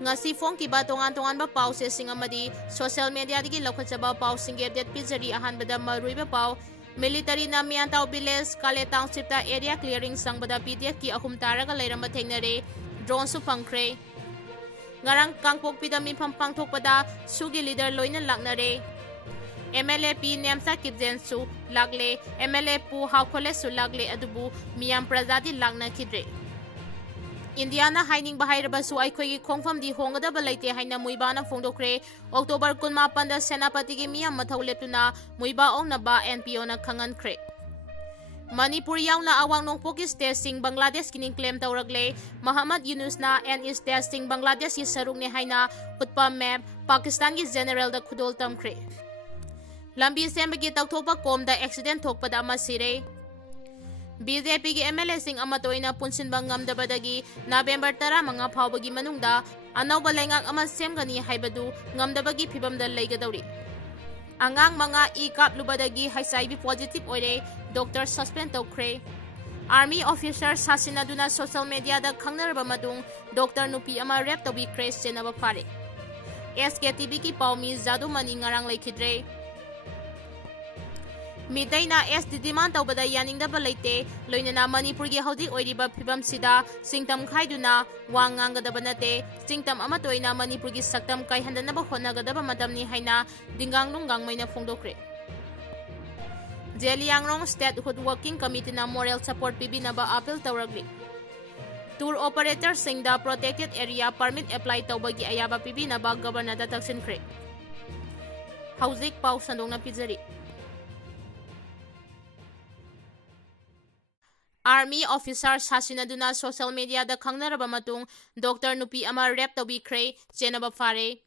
ngasi fongkiba tongan-tonganba pausesing amadi social media digi lokhatjaba pausing update pizari ahanbada maruiba pau military na Miantau village Kale township ta area clearing sangbada PDF ki ahum taraga leiramba thengnare drone su phangkhre ngarang kangpokpida mifam pangthokpada sugi leader loina laknare MLA P Nemsa Kipjen su lagle MLA Pu Haukhole su lagle adubu miyam prajati lakna khidre Indiana haining bahairaba su aikhoigi khongfam di hongadaba leite haina Muivah na phongdokre October 18 da senapati gi miyam mathau leptuna Muivah ongnaba NPO na khangankhre Manipur yauna awang nongpoki state sing Bangladesh kining claim tawragle Muhammad Yunus na and is sing Bangladesh ki sarukne haina utpa map Pakistan ki general da khudol tamkhre lambi sembagi tawthopa kom da accident thokpada ama sire BJP ki MLA sing amatoina punsinba ngamdabadagi November 15 phawbagi manungda anawba lengak ama semgani haibadu ngamdabagi phibamda leigadauri angang manga kap lubadagi HIV positive oire doctor suspend tawkhre army officer sasinaduna social media da khangnarba madung doctor Nupi ama rep tobi crash chenaba phare SKTV ki pawmi jadu mani ngarang leikhidre Midaina SD demand tawbada yaningdaba leite loinana Manipur gi haudi oiriba phibam sida singtam khaiduna wangangadaba nate singtam amatoina Manipur gi saktam kaihandanaba honagadaba matamni haina dingang nunggang maina phongdokre Jeliangrong State Hood Working Committee na moral support pibinaba appeal tawragli tour operator singda protected area permit apply tawbagi ayaba pibinaba governor da taksinkhre hauzik pau sandongna pizari Army officer sasinaduna social media da khangnaraba matung Dr. Nupi ama rep tawbikre chenaba phare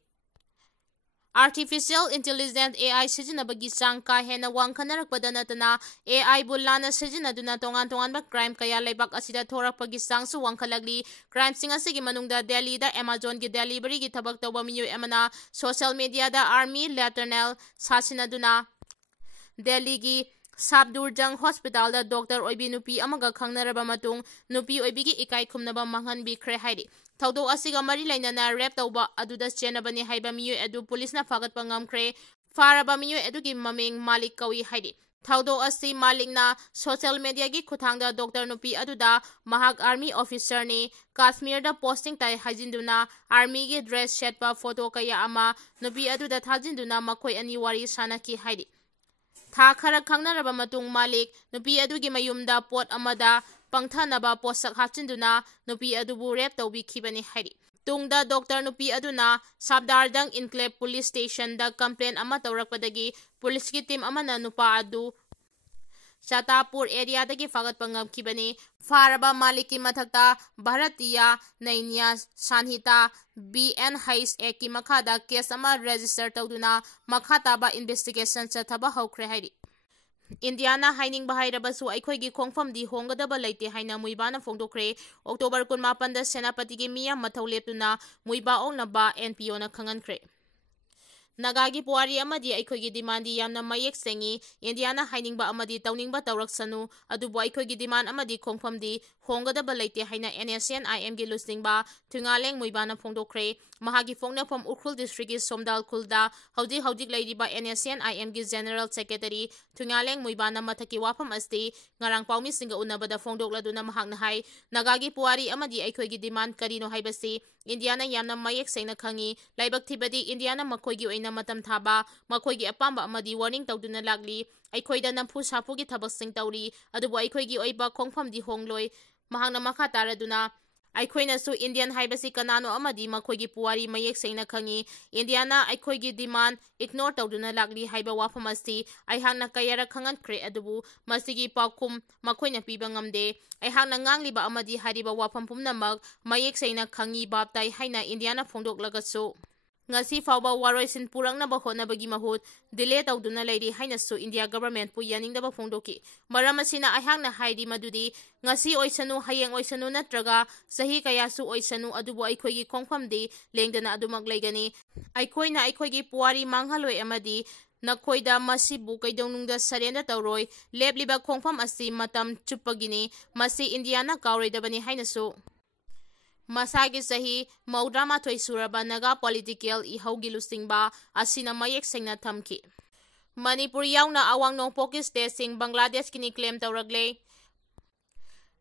Artificial Intelligence AI sijinabagi sang ka hena wangkhanarakpada natana AI bulana sijinaduna tongan ba crime kaya lebak asida thorakpagi sang su wangkhalagli crime singa sigi manungda Delhi da Amazon gi delivery gi thabak tawba miyu amana social media da Army Lieutenant sasinaduna Delhi gi Sabdurjang Hospital da Dr. Oibi Nupi amaga khangnaraba matung Nupi oibigi ikai khumnaba manghanbi khre hairi thaudo asiga mari lainana rep tawba aduda chenabani haiba miyu edu police na fagatpa ngamkhre faraba miyu edugi maming Malik kawi hairi thaudo asi Malik na social media gi khuthangda Dr. Nupi aduda mahak army officer ni Kashmir da posting tai hajinduna army gi dress shetpa photo kaya ama Nupi aduda thajinduna makhoi ani wari sanaki hairi Tha khara khangnaraba matung Malik Nupi adugi mayumda pot amada pangthanaba posak hapchinduna Nupi adubu rep tawbikhibani hairi tungda Dr. Nupi aduna Sabdardang Enclave Police Station da complaint ama tawrakpadagi police ki team amana nupa adu Chatapur area dagi fagat pangamkhibani faraba Maliki mathakta Bharatiya Nainya Sanhita BN Hais Eki makhada case ama register tawduna makhataba investigation chathaba hokre hairi Indiana haining bahairaba su aikhoigi khongfam di hongadaba leite haina Muivah na phongdokre October 18 da senapati gi miyam mathau leptuna Muivah ongnaba NPO na khangankre Nagagi puari amadi aikhoigi demandi yamna mayek sengi Indiana hainingba amadi tawningba tawraksanu adubu aikhoigi demand amadi khongfamdi hongadaba leite haina NSNIM gi lusningba Thungaleng Muivah na phongdokre mahagi phongnafam Ukrul district gi Somdal Khulda haudik leiriba NSNIM gi General Secretary Thungaleng Muivah na mathaki wafam asti ngarang paumi singa unabada phongdokladuna mahakna hai Nagagi puari amadi aikhoigi demand karino haibasi Indiana yamna mayek sengna khangi laibak thibadi Indiana makhoigi oina matam thaba makhoigi apamba amadi warning tawduna lagli aikhoida nampu sapugi thabak sing tawri adubu aikhoigi oiba khongfam di hongloi mahangna makha taraduna aikhoina su Indian haibasi kanano amadi makhoigi puari mayek sengna khangi Indiana aikhoigi demand ignore tawduna lagli haiba wafam asti aihangna kayara khangan kre adubu masigi pakum makhoina piba ngamde aihangna ngangliba amadi hariba wafam pumnamak mayek sengna khangi babtai haina Indiana phongdoklagasu ngasi fawba waroisin purangnaba hotnabagi mahut delay tawduna leiri hainasu India government pu yaningdaba phongdoki maram asina aihangna haidi madudi ngasi oisanu hayeng oisanu natraga sahi kayasu oisanu adubu aikhoigi khongfamdi lengdana adumak leigani aikhoina aikhoigi puari manghaloi amadi nakhoida masibu kaidongnungda sarenda tawroi lebliba khongfam asi matam chupagini masi Indiana kawredabani hainasu Masagi sahi maudrama thoi suraba naga political ihaugi lusingba asina mayek sengna thamki. Manipur yauna awang nongpoki state sing Bangladesh kini claim tawragle.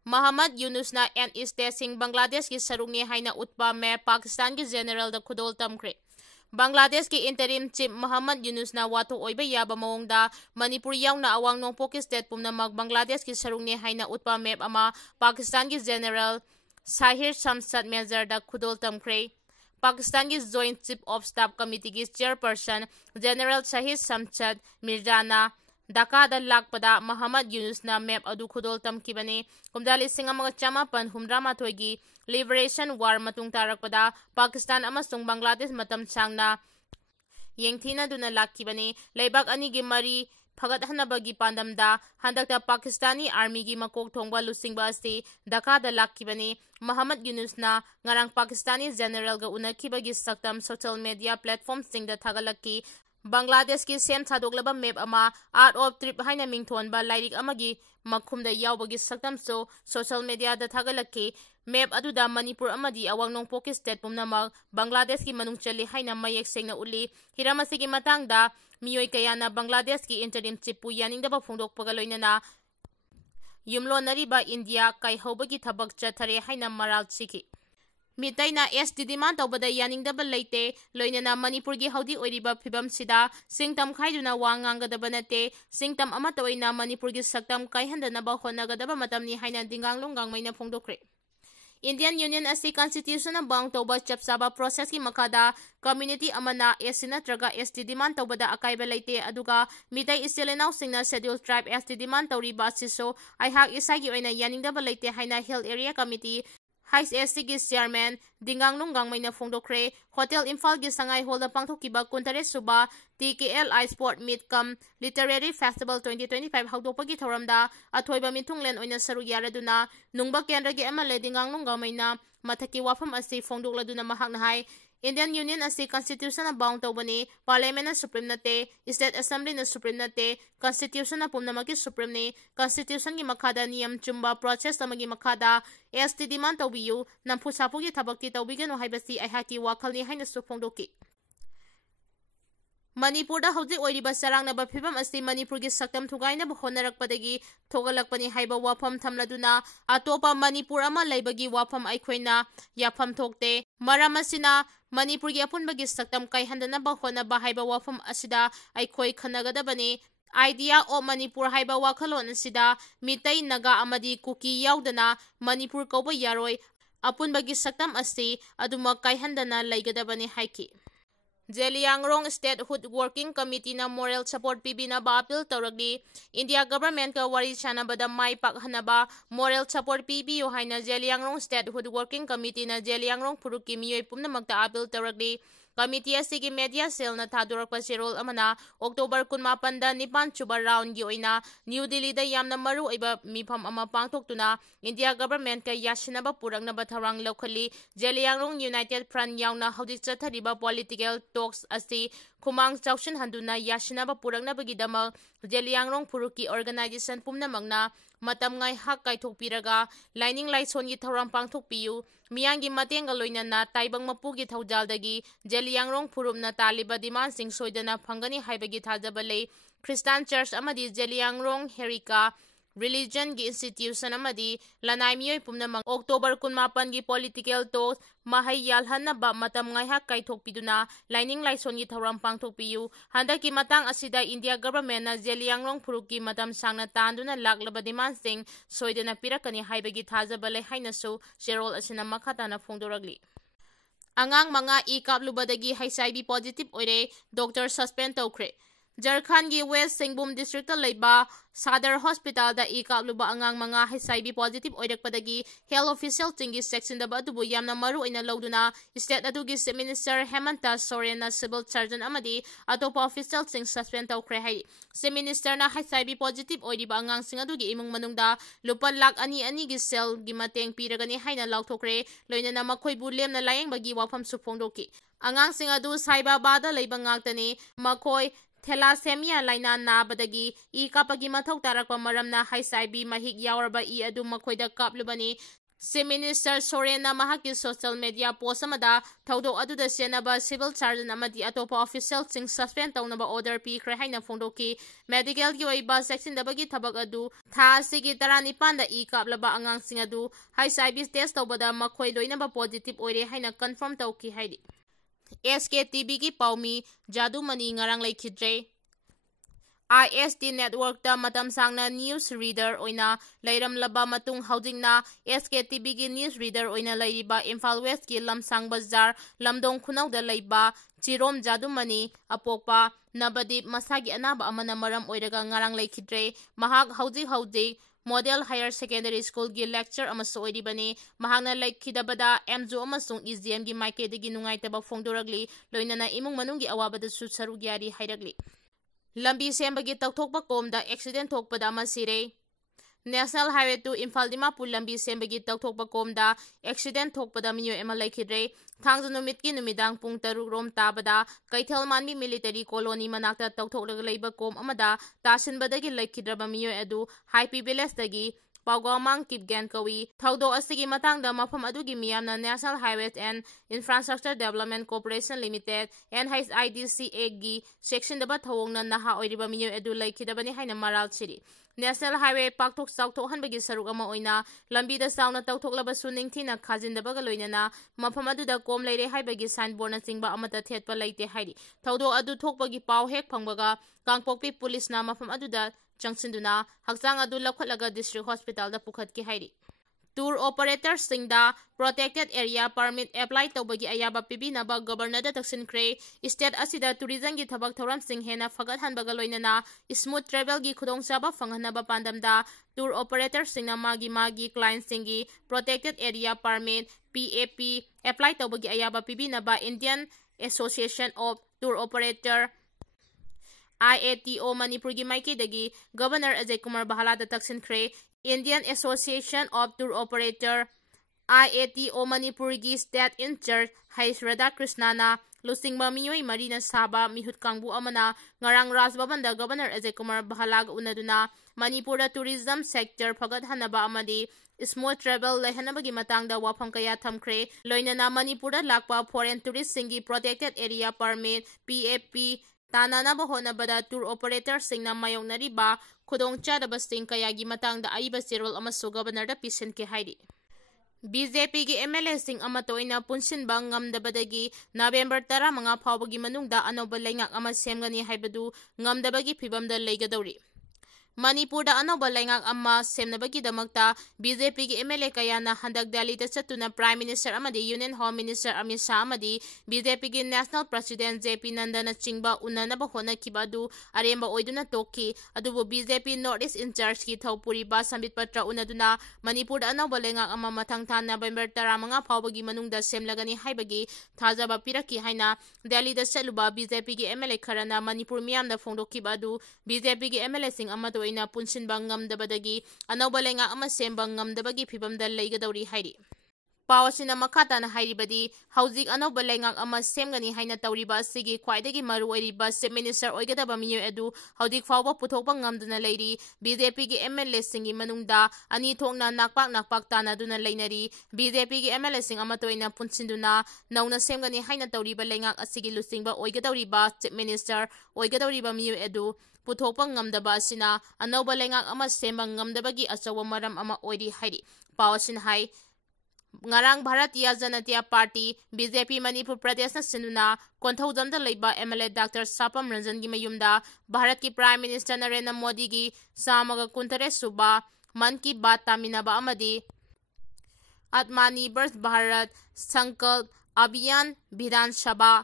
Muhammad Yunus na and state sing Bangladesh ki sarungni haina utpa me Pakistan ki general da khudol tamkre. Bangladesh ki interim chief Muhammad Yunus na wato oiba yaba maongda Manipur yauna awang nongpoki state pumnamag Bangladesh ki sarungni haina utpa map ama Pakistan ki general Sahir Shamsad Major da khudol tamkre. Pakistan ki Joint Chief of Staff Committee ki chairperson General Sahir Shamsad Mirzana Dhaka da lakpada Muhammad Yunus na map adu khudol tamkibane. Kumdali singa mga chamapan humdrama thoigi Liberation War matung tarakpada Pakistan amasung Bangladesh matam sangna yengthina duna lakibane. Laibak ani gi mari Phagat hanabagi pandamda handakta Pakistani Army gi makok thongba lusingba ase Dhaka da lakibane. Muhammad Yunus na ngarang Pakistani General ga unakibagi saktam social media platform singda thagalaki Bangladesh ki sen thadoklaba map ama art of trip haina mingthonba lairik amagi makhumda yawbagi saktam so social media da thagalaki map aduda Manipur amadi awang nongpoki state pumnamag Bangladesh ki manung chali haina mayek sengna uli hiramasi ki matangda miyoi kayana Bangladesh ki interim chief pu yaningdaba phongdokpaga loinana yumlonariba India kai hobagi thabak chathare haina maral chiki. Mitaina SD demand tawbada yaningdaba leite loinana Manipur gi haudi oiriba phibam sida singtam khaiduna wangangadaba nate singtam ama toina Manipur gi saktam kaihandanaba honagadaba matamni haina dinganglunggang maina phongdokre. Indian Union asi constitution na bang tawba chapsaba process ki makada community amana esina traga SD demand tawbada akaiba leite aduga mitai istilenaw singna scheduled tribe SD demand tawriba siso ai hak isagi oina yaningdaba leite haina hill area committee High SC gi chairman dinganglunggang maina phongdokre. Hotel Imphal gi sangai hall da pangthokiba kuntare suba TKLI Sport Meet Cum Literary Festival 2025 hawdopagi thoramda athoiba mithunglen oina saru yaraduna nungba kendra gi MLA dinganglunggang maina mathaki wafam asi phongdokladuna mahakna hai Indian Union asi constitution na bound tawbani parliament na supreme nate state assembly na supreme nate constitution na pumnamaki supreme ni constitution gi makhada niyam chumba process amagi makhada ST demand tawbiyu nampusapu gi thabakti tawbigano haibasi aihaki wakhalni haina su phongdoki. Manipur da hauji oiriba sarang na bafibam asi Manipur gi saktam thugaina ba honarakpadagi thogalakpani haiba wafam thamladuna atopa Manipur ama leibagi wafam aikhoina yafam thokte maram asina Manipur gi apunbagi saktam kaihandana ba honaba haiba wafam asida aikhoi khanagadabani idea of Manipur haiba wakhalon asida mitai naga amadi kuki yaudana Manipur kauba yaroi apunbagi saktam asi aduma kaihandana leigadabani haiki. Zeliangrong Statehood Working Committee na moral support pibina ba appeal tawragli India government ka wari chanabada mai pakhanaba moral support pibiyo haina Zeliangrong Statehood Working Committee na Zeliangrong Puruki miyoi pumnamakta appeal tawragli Committee asigi media cell na thadurakpa sirol amana October 18 da 9 chuba round gi oina New Delhi da yamna maru oiba mifam ama pangthoktuna India government ka yasinaba purangnaba tharang lokhali Zeliangrong United Front yauna haudik chathariba political talks asi khumang chawshin handuna yasinaba purangnabagi dama Zeliangrong Puruki organization pumnamagna matam ngai hak kaithokpiraga lining laison gi thoram pangthokpiyu miyangi matenga loinana taibang mapugi thaujaldagi Zeliangrong Purumna taliba demand sing soidana phangani haibagi thajabale Christian Church amadi Zeliangrong Herika Religion gi institution amadi lanai miyoi pumnamang October 18 gi political talks mahai yalhanna ba matam ngai hak kaithokpiduna lining laison gi thoram pangthokpiyu handaki matang asida India government na Zeliangrong Puruki matam sangna tanduna laklaba demand sing soidana pirakani haibagi thajabale hainasu sherol asina makhatana phongdoragli. Angang mga ikaplubadagi HIV positive oire doctor suspend tawkre. Jharkhand gi West Singhbum district ta leiba Sadar Hospital da ikapluba angang mga HIV positive oirakpadagi health official tingi section da badubu yamna maru ina lawduna state adugi minister Hemanta Soren na civil surgeon amadi atopa official sing suspend tawkre hai se minister na HIV positive oiriba angang sing adugi imung manungda lupa lakh ani gi cell gi mateng piragani haina lawthokre loinana makhoibu lemna layeng-bagi wafam suphongdoki angang sing adu Saibabada leiba ngaktani makhoi Thalassemia laina nabadagi kapagi mathau tarakpa maramna HIV mahik yawarba adu makhoida kaplubani Chief Minister Sorenna mahaki social media post amada thaudok aduda senaba civil sergeant amadi atopa official sing suspend taunaba order pikre haina phongdoki medical gi oiba section dabagi thabak adu tha sigi tarani panda I kaplaba angang sing adu HIV test tawbada makhoi loinaba positive oire haina confirm tawki haidi SKTB gi paumi jadu mani ngarang laikhidre IST network da matam sangna news reader oina lairam laba matung housingna SKTB gi news reader oina lairiba Imphal West ki lamsang bazar lamdong khunau da laiba chirom jadumani apokpa nabadip masagi anaba amana maram oiraga ngarang laikhidre mahak hauji Model Higher Secondary School gi lecture amaso oiribani mahakna laikhidabada MJO amasung EGM gi maikedi gi nungaitaba phongdoragli loinana imung manunggi awabada su sarugyari hairagli Lambi sembagi tawthokpa komda accident thokpada ama sire National Highway to Imphal Dimapur lambi sembagi tawthokpa komda accident thokpada miyo ema laikhidre thangja numitki numidang pung 3 rom tabada Kaithal Manmi military colony manakta tawthoklaga leiba kom amada tasinbadagi laikhidraba miyo adu Haipi village dagi Paugawmang Kipgan kawi thawdo asigi matangda mafam adugi miyamna National Highways and Infrastructure Development Corporation Limited NHIDCA gi section daba thawongna naha oiriba miyo edu laikhidabani haina maral chiri National Highway pakthok sauthok hanbagi saruk ama oina lambi da sauna tawthoklaba suningthina khajindabaga loinana mafam aduda kom leire haibagi signboard na chingba amata thetpa laite hairi thawdo adu thokpagi paw hek phangbaga Kangpokpi police na mafam aduda Changsinduna Hakjang adu lakhotlaga district hospital da pukhatki hairi Tour operators singda protected area permit apply tawbagi ayaba pibinaba governor da taksinkhre state asida tourism gi thabak thoram sing hena fagat hanbaga loinana smooth travel gi khudongchaba phanghanaba pandamda tour operators singna magi clients singi protected area permit PAP apply tawbagi ayaba pibinaba Indian Association of Tour Operator IATO Manipur gi maiki dagi Governor Ajay Kumar Bahala da taksinkhre Indian Association of Tour Operator IATO Manipur gi State in Charge Hais Radha Krishnana lusingba miyoi marina saba mihut kangbu amana ngarang Rajbabanda Governor Ajay Kumar Bahala unaduna Manipura tourism sector phagat hanaba amadi smooth travel lehanabagi matangda wafam kaya thamkhre loinana Manipura lakpa foreign tourist singi protected area permit PAP Tananaba honabada tour operator singna mayongnariba khudongchadaba sing kayagi matangda aiba serol amaso governor da pisenke hairi BJP gi MLA sing amatoina punsinba ngamdabadagi November 15 phawbagi manungda anoba laingak ama semgani haibadu ngamdabagi phibamda leigadori Manipur da anoba laingak ama semnabagi damakta BJP gi MLA kayana handak Delhi da chatuna Prime Minister amadi Union Home Minister Amit Shah amadi BJP gi National President JP Nandana chingba unanaba hona kibadu aremba oiduna toki adubu BJP North East in charge ki Thaupuri ba sambit patra unaduna Manipur da anoba laingak ama mathang tha November 15 phawbagi manungda semlagani haibagi thajaba piraki haina Delhi da chaluba BJP gi MLA kharana Manipur miyamda phongdokibadu BJP gi MLA sing amado ina punsinba ngamdabadagi anoba laingak ama semba ngamdabagi phibamda leigadori hairi Pawasina makhatana hairibadi hauzik anoba laingak ama semgani haina tawriba asigi khwaidagi maru oiriba Chief Minister oigadaba miyo edu haudik fawba puthokpa ngamduna leiri BJP gi MLA singi manungda ani thokna nakpak tanaduna leinari BJP gi MLA sing ama toina punsinduna nauna semgani haina tawriba laingak asigi lusingba oigadoriba Chief Minister oigadoriba miyo edu puthokpa ngamdaba asina anoba laingak ama semba ngamdabagi achawa maram ama oiri hairi Pawasin hai ngarang Bharatiya Janatiya Party BJP Manipur Pradesh na sinuna konthaujamda leiba MLA Dr. Sapam Ranjan gi mayumda Bharat ki Prime Minister Narendra Modi gi samaga kuntare suba man ki baat taminaba amadi Atmanirbhar Bharat Sankalp Abhiyan Vidhan Sabha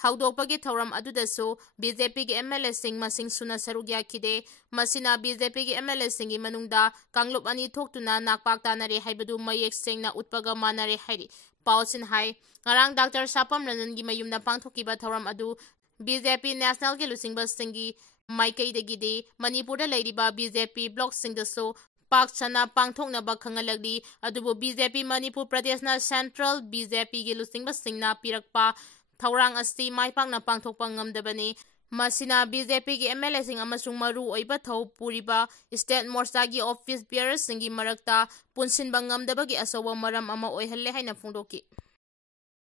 Haudokpagi thoram adudasu BJP gi MLA sing masing suna sarugya kide masina BJP gi MLA singi manungda Kanglup ani thoktuna nakpak tanare haibadu mayek singna utpaga manare hairi Pausin hai ngarang Dr. Sapam Ranjan gi mayumna pangthokiba thoram adu BJP National gi lusingba singi maikaidagide Manipurda leiriba BJP block singdasu Pak Chana pangthoknaba khangalagdi adubu BJP Manipur Pradesh na Central BJP gi lusingba singna pirakpa Thaurang asti maipakna pangthokpa ngamdabani Masina BJP की MLA Singh अमसुंग मरु ओइबा थौ पुरिबा state Morcha की office bearers सिंगी मरक्ता पुनसिनबा ngamdabagi asoba maram ama oihhalle haina phongdoki